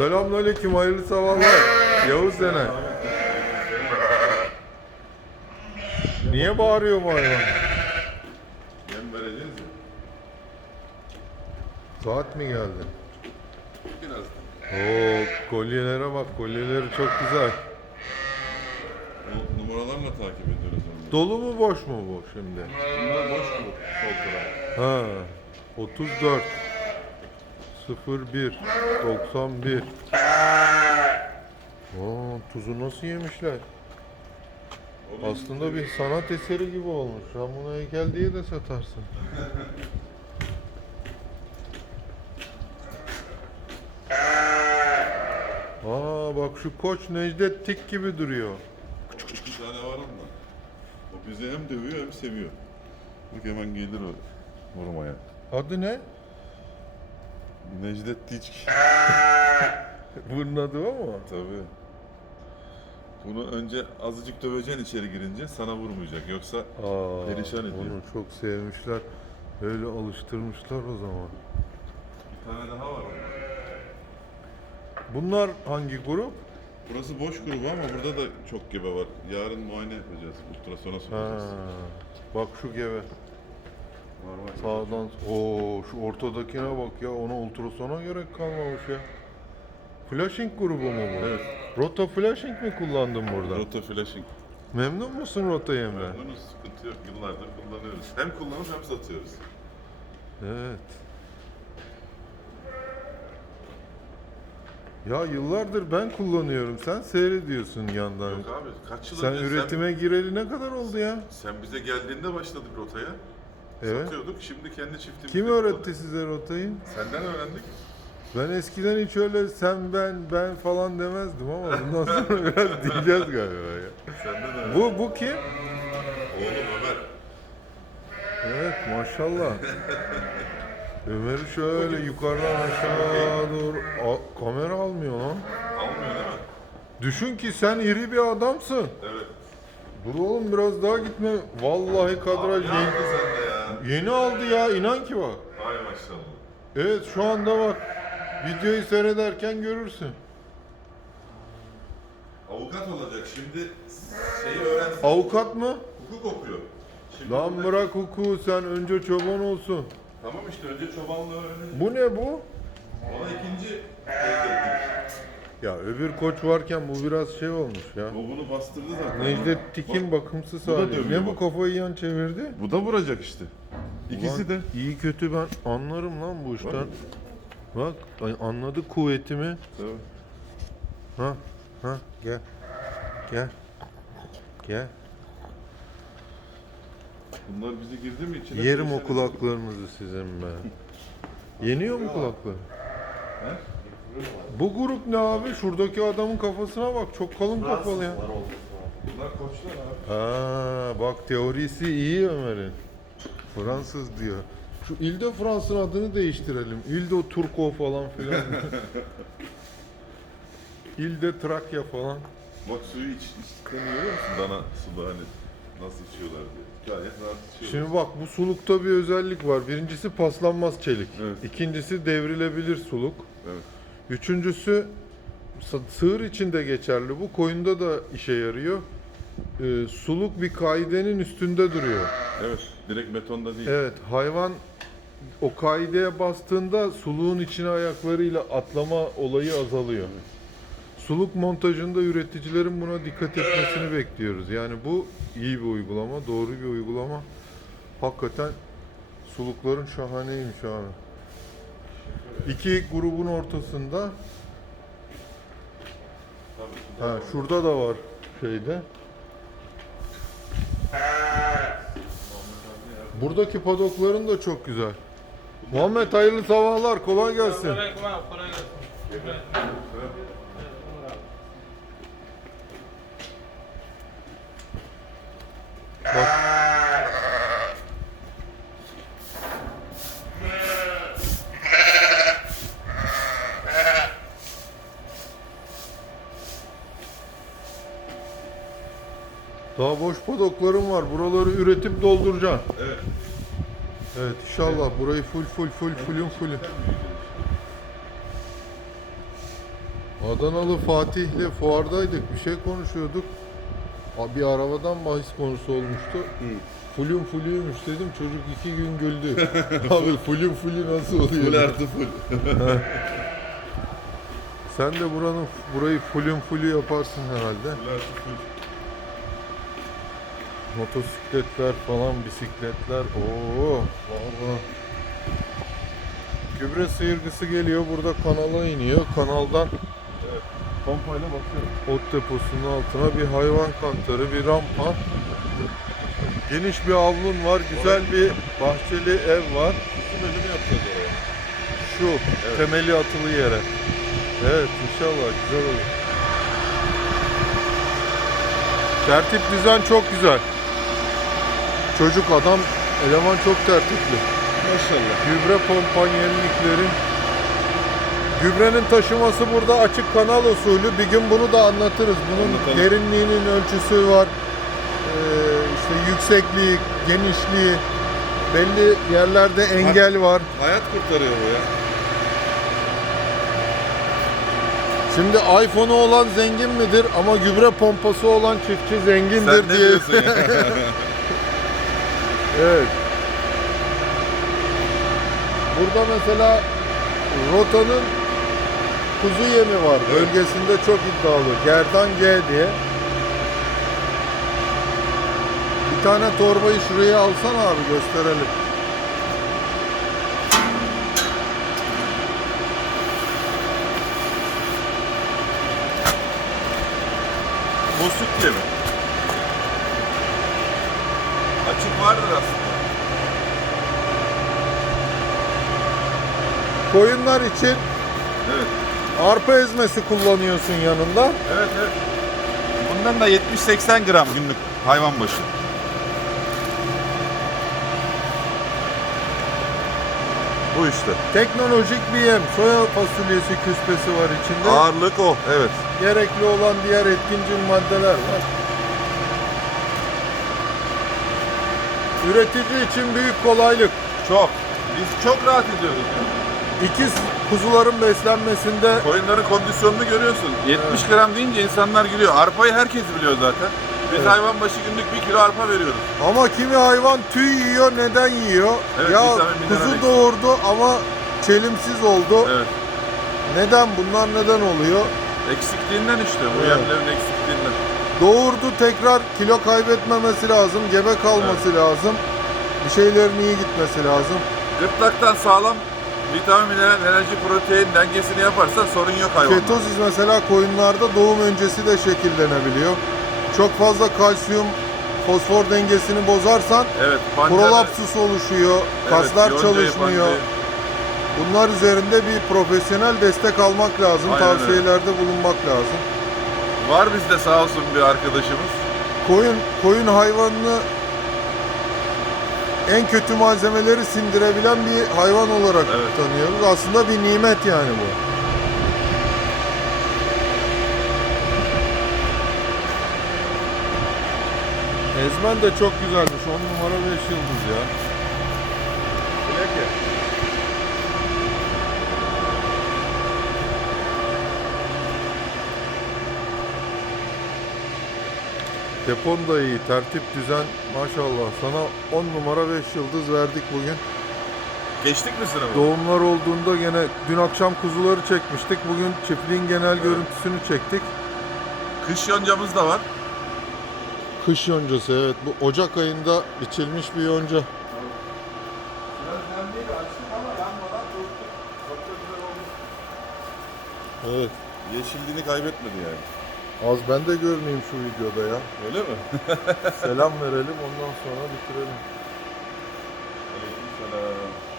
Selamünaleyküm, hayırlı sabahlar. Yavuz Sene. Niye bağırıyor bu hayvan? Yem vereceğiz ya. Saat mi geldi? Biraz. Oo, kolyelere bak, kolyeleri çok güzel. Bu numaralarla takip ediyoruz onları. Dolu mu boş mu bu şimdi? Bunlar boş sol taraf. Ha, 34 01 91 Oo, tuzu nasıl yemişler? Aslında bir sanat eseri gibi olmuş. Sen bunu heykel diye de satarsın. Aa bak şu koç Necdet Tik gibi duruyor. İki tane var onda. O bizi hem dövüyor hem seviyor. Bak hemen gelir o vurmaya. Adı ne? Necdet Diçk. Bunun adı o mu? Tabii. Bunu önce azıcık döveceksin içeri girince sana vurmayacak. Yoksa Aa, Perişan ediyor. Onu çok sevmişler. Öyle alıştırmışlar o zaman. bir tane daha var. Bunlar hangi grup? Burası boş grubu ama burada da çok gebe var. Yarın muayene yapacağız. Ultrasona Ha, sokacağız. bak şu gebe. Var var. Sağdan. Oo şu ortadakine bak ya. Ona ultrasona gerek kalmamış ya. Flashing grubu mu bu? Evet. Rota flashing mi kullandın burada? Roto flashing. Memnun musun Rota Emre? Memnunuz, sıkıntı yok. Yıllardır kullanıyoruz. Hem kullanıp hem satıyoruz. Evet. Ya yıllardır ben kullanıyorum. Sen seyrediyorsun yandan. Yok abi kaç yıl Sen önce üretime gireli ne kadar oldu ya? sen, sen bize geldiğinde başladık rotaya. Evet. Satıyorduk. Şimdi kendi çiftimizi Kim öğretti size rotayı? Senden öğrendik. Ben eskiden hiç öyle sen ben ben falan demezdim ama bundan sonra biraz diyeceğiz galiba ya. Senden öğrendik. Bu bu kim? Oğlum Ömer. Evet maşallah. Ömer'i şöyle yukarıdan aşağı doğru A- kamera almıyor lan. Almıyor değil mi? Düşün ki sen iri bir adamsın. Evet. Dur oğlum biraz daha gitme. Vallahi kadraj Ne yeni, yaptı sende ya? yeni aldı ya inan ki bak. Hay maşallah. Evet şu anda bak. Videoyu seyrederken görürsün. Avukat olacak. Şimdi şeyi öğrensin. Avukat mı? Hukuk okuyor. Şimdi Lan burada- bırak hukuku sen önce çoban olsun. Tamam işte önce çobanlığı öğrenir. Bu ne bu? Ona ikinci Ya öbür koç varken bu biraz şey olmuş ya. Bu bunu bastırdı zaten. Necdet Tik'in bakımsız bu da hali. dövüyor Ne bu bak. kafayı yan çevirdi? Bu da vuracak işte. İkisi Ulan de. iyi kötü ben anlarım lan bu işten. Bak ay- anladı kuvvetimi. Tabii. Ha ha gel. Gel. Gel. Bunlar bizi girdi mi içine? Yerim o kulaklarınızı sizin be. Yeniyor mu kulakları? Bu grup ne abi? Şuradaki adamın kafasına bak. Çok kalın kafalı ya. Bunlar koçlar abi. Ha bak teorisi iyi Ömer'in. Fransız diyor. Şu İlde Fransız'ın adını değiştirelim. İlde Turko falan filan. İlde Trakya falan. Bak suyu iç, içtiklerini görüyor musun? Dana suda hani nasıl içiyorlar diye. Gayet rahat içiyorlar. Şimdi bak bu sulukta bir özellik var. Birincisi paslanmaz çelik. Evet. İkincisi devrilebilir suluk. Evet. Üçüncüsü sığır için de geçerli. Bu koyunda da işe yarıyor. Ee, suluk bir kaidenin üstünde duruyor. Evet. Direkt betonda değil. Evet, hayvan o kaideye bastığında suluğun içine ayaklarıyla atlama olayı azalıyor. Suluk montajında üreticilerin buna dikkat etmesini bekliyoruz. Yani bu iyi bir uygulama, doğru bir uygulama. Hakikaten sulukların şahaneymiş abi. İki grubun ortasında, ha şurada da var şeyde. Buradaki padokların da çok güzel. Muhammed hayırlı sabahlar, kolay gelsin. Kolay gelsin. Daha boş padoklarım var. Buraları üretip dolduracaksın. Evet. Evet inşallah burayı full full full fullün fullü. Adanalı Fatih'le fuardaydık. Bir şey konuşuyorduk. Bir arabadan bahis konusu olmuştu. Fullün fullüymüş dedim. Çocuk iki gün güldü. Abi fullün fullü nasıl oluyor? Full artı full. Sen de buranın burayı fullün fullü yaparsın herhalde. full artı full. Motosikletler falan, bisikletler. Oo, valla. Gübre sıyırgısı geliyor. Burada kanala iniyor. Kanaldan Pompayla bakıyorum. ot deposunun altına bir hayvan kantarı, bir rampa. Geniş bir avlun var. Güzel bir bahçeli ev var. Şu temeli atılı yere. Evet inşallah güzel olur. Tertip düzen çok güzel. Çocuk adam eleman çok tertipli. Maşallah. Gübre pompanyenliklerin Gübrenin taşıması burada açık kanal usulü. Bir gün bunu da anlatırız. Bunun Anlatalım. derinliğinin ölçüsü var. Ee, işte yüksekliği, genişliği, belli yerlerde engel var. Hayat kurtarıyor bu ya. Şimdi iPhone'u olan zengin midir ama gübre pompası olan çiftçi zengindir Sen ne diye. diyorsun ya? evet. Burada mesela rotanın kuzu yemi var. Evet. Bölgesinde çok iddialı. Gerdan G diye. Bir tane torbayı şuraya alsana abi gösterelim. Bozuk diye mi? Açık vardır aslında. Koyunlar için Evet. arpa ezmesi kullanıyorsun yanında. Evet evet. Bundan da 70-80 gram günlük hayvan başı. Bu işte. Teknolojik bir yem. Soya fasulyesi küspesi var içinde. Ağırlık o. Evet. Gerekli olan diğer etkincil maddeler var. Üretici için büyük kolaylık. Çok. Biz çok rahat ediyorduk. İkiz kuzuların beslenmesinde Koyunların kondisyonunu görüyorsun. 70 gram deyince insanlar gülüyor. Arpayı herkes biliyor zaten. Biz Evet. hayvan başı günlük 1 kilo arpa veriyoruz. ama kimi hayvan tüy yiyor neden yiyor? Evet, ya vitamin, mineral kuzu eksik. doğurdu ama çelimsiz oldu. Evet. Neden? Bunlar neden oluyor? Eksikliğinden işte bu Evet. yemlerin eksikliğinden. Doğurdu tekrar kilo kaybetmemesi lazım, gebe kalması lazım. Bir şeylerin iyi gitmesi lazım. Gırtlaktan sağlam vitamin, mineral, enerji, protein dengesini yaparsan sorun yok hayvanda. Ketozis mesela koyunlarda doğum öncesi de şekillenebiliyor. Çok fazla kalsiyum, fosfor dengesini bozarsan Evet. pancarı- prolapsus oluşuyor, evet, kaslar yoncayı, çalışmıyor. pancayı. Bunlar üzerinde bir profesyonel destek almak lazım, Aynen öyle. tavsiyelerde bulunmak lazım. Var bizde sağ olsun bir arkadaşımız. Koyun koyun hayvanını en kötü malzemeleri sindirebilen bir hayvan olarak Evet. tanıyoruz. Aslında bir nimet yani bu. Ezmen de çok güzelmiş. 10 numara 5 yıldız ya. Bileke. Depon da iyi, tertip düzen maşallah. Sana 10 numara 5 yıldız verdik bugün. Geçtik mi sınavı? Doğumlar olduğunda gene dün akşam kuzuları çekmiştik. Bugün çiftliğin genel görüntüsünü çektik. Kış yoncamız da var. Kış yoncası evet. Bu Ocak ayında biçilmiş bir yonca. Biraz nemliydi açtık ama yanmadan durdu. Çok da güzel oldu. Evet. Yeşilliğini kaybetmedi yani. Az ben de görüneyim şu videoda ya. Öyle mi? Selam verelim ondan sonra bitirelim. Aleykümselam.